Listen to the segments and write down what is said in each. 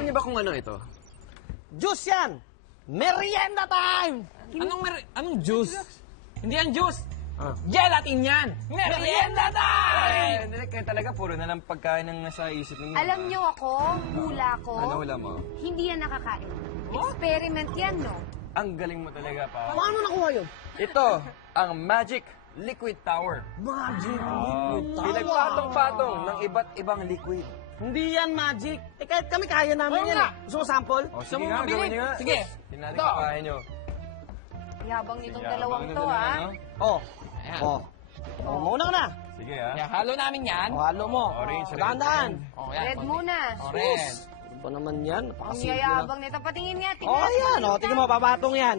Alam niyo ba kung ano ito? Juice yan! Merienda time! Anong juice? Hindi yan juice. Gelatin yan! Merienda time! Hindi, kaya talaga puro na lang pagkain ng nasa isip ninyo. Alam niyo ako, hula ko. Ano hula mo? Hindi yan nakakain. Experiment yan, no? Ang galing mo talaga, pa. Paano nakuha yun? Ito, ang Magic Liquid Tower. Magic! Pinagpatong-patong ng iba't ibang liquid. Hindi yan magic. Eh, kahit kami kaya namin yan. Gusto mo sample? O, sige nga, gawin niyo nga. Sige. Tingnan natin kakain niyo. Yabang nitong Yabang dalawang na to, dalawa, ha? no? Oh. Ayan. Oh. Oh, muna ka na. Sige, ha? Kaya halo namin yan. Oh, halo mo. Orange, red. Dahan-dahan. Oh, yan. Red muna. Oh, red. Ano ba naman yan? Ang Napakasimple na. yayabang nito. Patingin niya. Oh, yan. Oh, tingnan mo, papatong yan.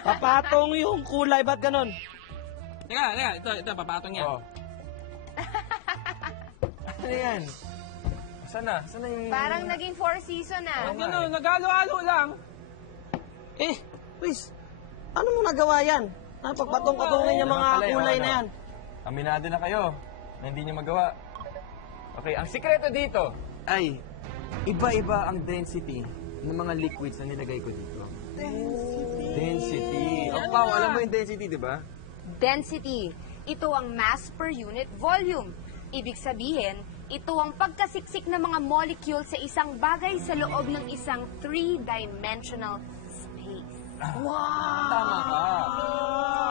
Papatong yung kulay. Ba't ganun? Teka, ito, papatong yan. Oh. Ano yan? Sana yung... Parang naging four season, ah. Ano, nagalo-halo lang. Eh, please. Ano mo nagawa yan? Pagpatong-patongin yung mga kulay na yan. Aminado na kayo na hindi niyo magawa. Okay, ang sikreto dito ay iba-iba ang density ng mga liquids na nilagay ko dito. Density. Oh, Pao, alam mo yung density, di ba? Density. Ito ang mass per unit volume. Ibig sabihin, ito ang pagkasiksik ng mga molecule sa isang bagay sa loob ng isang three-dimensional space. Tama ka.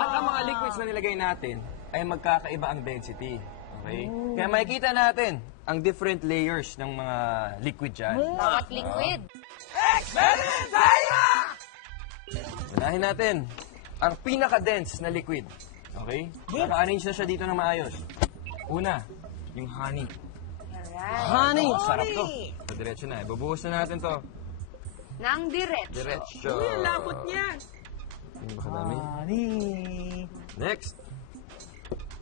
At ang mga liquids na nilagay natin ay magkakaiba ang density. Okay? Kaya makikita natin ang different layers ng mga liquid dyan. Bawat liquid. Unahin natin ang pinaka-dense na liquid. Okay? Naka-arrange na siya dito ng maayos. Una, yung honey. Alright. Honey! Sarap to. So, diretso na. Ibubuhos na natin to. Nang diretso. Diretso. Uy, ang lapot niya. Ano ba kadami? Honey! Next.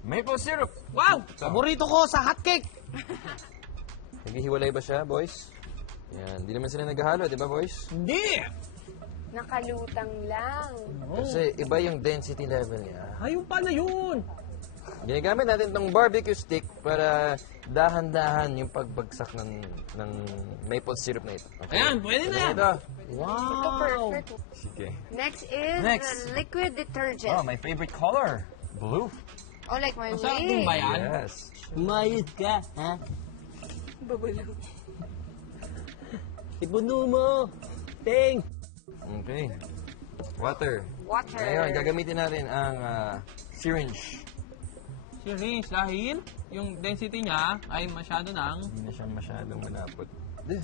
Maple syrup. Wow! Paborito ko sa hotcake! Naghihiwalay ba siya, boys? Yan. Hindi naman sila naghahalo, di ba, boys? Hindi! Nakalutang lang. Kasi iba yung density level niya. Ayun pala yun. Ginagamit natin tong barbecue stick para dahan-dahan yung pagbagsak ng maple syrup na ito. Okay? Ayan, pwede na yan. Ito. Ito perfect. Sige. Next is Next. the liquid detergent. Oh, my favorite color. Blue. Oh, like my Masarap din ba wig. yan? Yes. Mayit ka, ha? Ipuno mo! Ting! Okay. Water. Water. Ngayon, gagamitin natin ang syringe. Syringe, dahil yung density niya ay masyado ng... Hindi na siya masyadong malapot.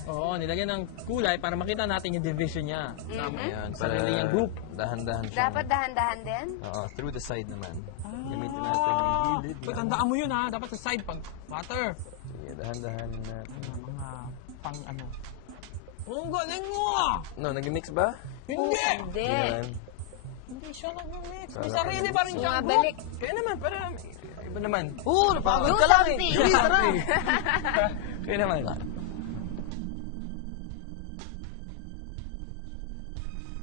Oo, nilagyan ng kulay para makita natin yung division niya. Ayan, Sarili niyang group. Dahan-dahan siya. Dapat dahan-dahan din. Oo, through the side naman. Gamitin natin yung gilid. Uy, tandaan mo yun ha. Dapat sa side pag water. Sige, dahan-dahan natin. Mga pang ano. Ang galing mo! No, nag-mix ba? Hindi! Hindi. Yan. Hindi siya nag-mix. May Parang sarili pa rin siyang group. Bumabalik. Kaya naman, para iba naman. Oo, napagod Do ka lang eh! something. Sige, tara! Kaya naman.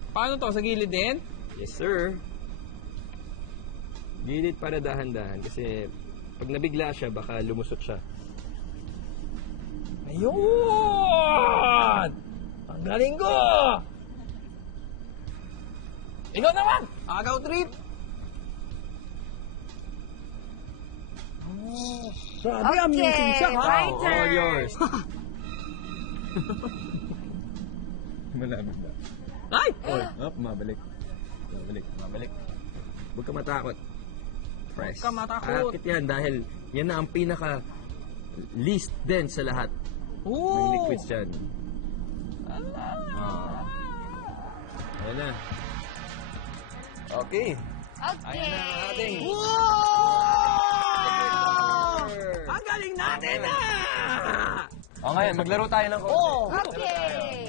Paano to? Sa gilid din? Yes, sir. Gilid para dahan-dahan kasi pag nabigla siya, baka lumusot siya. Ayun! Ang galing ko! Ikaw naman! Agaw trip! Grabe, amusing siya ha! my All turn. yours. Malapit na. Ay! Oh, mabalik. Mabalik. Huwag ka matakot. Press. Huwag ka matakot. Akit yan dahil yan na ang pinaka least dense sa lahat ng Oo! liquids dyan. Ayan na. Okay. Okay. Ayan na ang ating... Ang galing natin ha! O ngayon, maglaro tayo ng konti. Oo! Okay.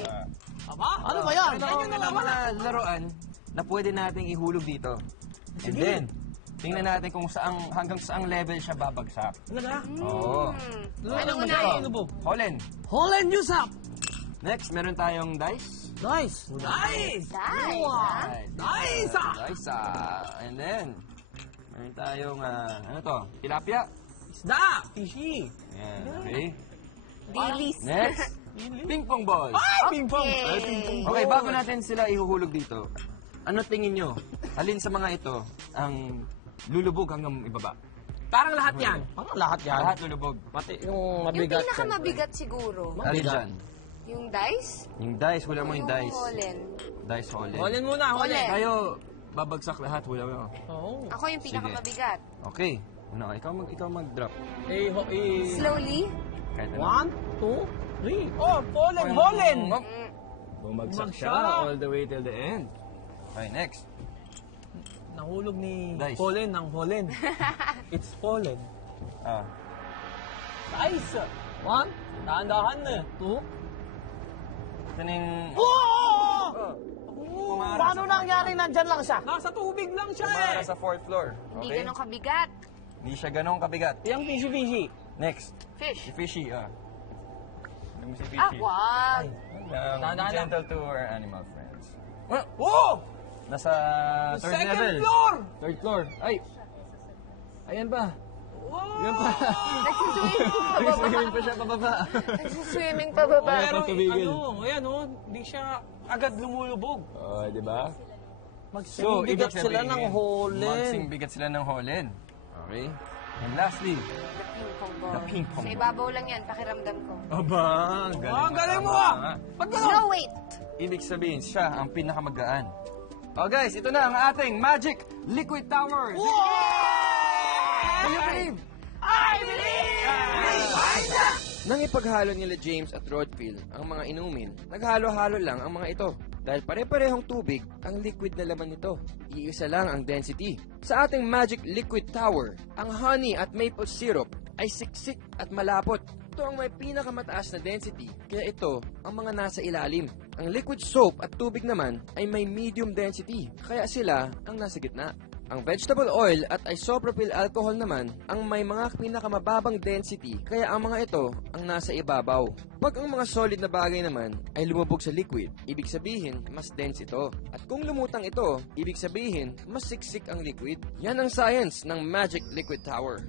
Aba? Ano ba yan? Ito ang mga laruan na pwede nating ihulog dito. And then, tingnan natin kung hanggang saang level siya babagsak. Talaga? Oo. Ano Ito, unahin? Holland. Holland news up! Next, meron tayong dice. Nice! Nice! Nice, ha? Nice! Dice. And then, meron tayong, ano to? Tilapia. Isda! Fishy! Ayan, okay. Dilis. Next, Ping pong ball. Ping pong. Okay. Okay, bago natin sila ihuhulog dito, ano tingin nyo? Alin sa mga ito ang lulubog hanggang ibaba? Parang lahat yan. Parang lahat yan. Lahat lulubog. Pati yung Yung mabigat. pinakamabigat siguro. Alin dyan? Yung dice? Yung dice, hula mo yung dice. Hollen. Dice Holland. Holin muna, holin. Holin. Tayo, babagsak lahat, hula mo. Oo. Ako yung pinakamabigat. Okay. Una, ikaw mag-drop. Slowly? Kahit ano. 1, 2, 3. Oh, holin. Bumagsak siya all the way till the end. Okay, next. Nahulog ni Dice. Holin ng holin. It's fallen. Ah. Nice. 1. Dahan-dahan na. 2. Ito na yung... Paano nangyari nandyan lang siya? Nasa tubig lang siya Pumara eh. sa 4th floor. Hindi Okay? ganun kabigat. Hindi siya ganong kabigat. Yung fishy-fishy. Next. Fish. Si Fishy, ah. Ano mo si Ah, Fishy? wag. Dahan-dahan. Gentle to our animal friends. Oh! Nasa third Second level. floor! Third floor. Ay! Ayan pa. Wow! Yan pa. Nag-swimming pa siya pababa. Swimming pa baba. Pero tumigil. ayan oh, hindi siya agad lumulubog. Oh, di ba? Magsing bigat ibig sila sabihin, ng Holland. Magsing bigat sila ng Holland. Okay? And lastly, Ping-pong ball. The ping-pong Sa ball. ibabaw lang yan, pakiramdam ko. aba, Ah, galing mo ah! Pag gano'n! No, wait. Ibig sabihin, siya ang pinakamagaan. Oh guys, ito na ang ating Magic Liquid Tower. Do you believe? I believe! Nang ipaghalo nila James at Rodfield ang mga inumin, naghalo-halo lang ang mga ito. Dahil pare-parehong tubig ang liquid na laman nito. Iisa lang ang density. Sa ating Magic Liquid Tower, ang honey at maple syrup ay siksik at malapot. Ito ang may pinakamataas na density, kaya ito ang mga nasa ilalim. Ang liquid soap at tubig naman ay may medium density, kaya sila ang nasa gitna. Ang vegetable oil at isopropyl alcohol naman ang may mga pinakamababang density, kaya ang mga ito ang nasa ibabaw. Pag ang mga solid na bagay naman ay lumubog sa liquid, ibig sabihin mas dense ito. At kung lumutang ito, ibig sabihin mas siksik ang liquid. Yan ang science ng Magic Liquid Tower.